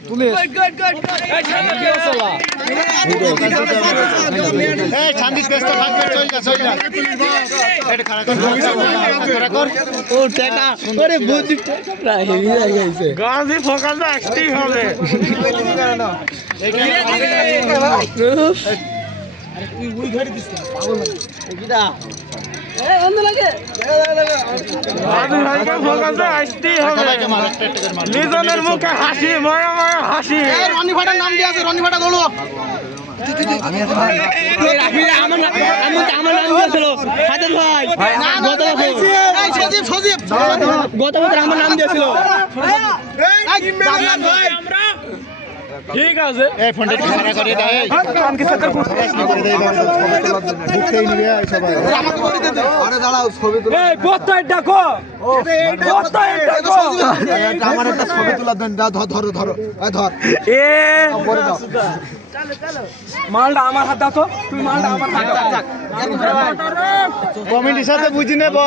police এই ছান্দিস ব্যস্ত থাকবে চল যা এটা খাড়া কর ও টাকা আরে বুদ্ধি প্রায় হেভি লাগাইছে গাজি ফোকাস আসতেই হবে আরে তুই ওই ঘড়ি দিস না পাগল একিটা এ বন্ধ লাগে গাজি ভাইকে ফোকাসে আসতেই হবে লিজনের মুখে হাসি মায়া মায়া হাসি এ রনি ভাটার নাম দিয়ে আছে রনি ভাটা দৌড়ো আমি ভাই আমার নাম দিয়েছিল হাতের ভাই গত বছর এই সজীব গত বছর আমার নাম দিয়েছিল আমরা ঠিক আছে এই ফোনটা খারাপ করে দাও এই কানকে সরকার করে দেই বুকতেই নিবে সবাই আমাকে বলি দে আরে দাঁড়াও ছবি তুলো এই বত্তাই ডাকো বত্তাই ডাকো আমার একটা ছবি তুলা দেন ধরো এই ধর এ পরে দাও চলো মালটা আমার হাত দাও তো তুমি মালটা আমার হাত দাও কমিটির সাথে বুঝি নেব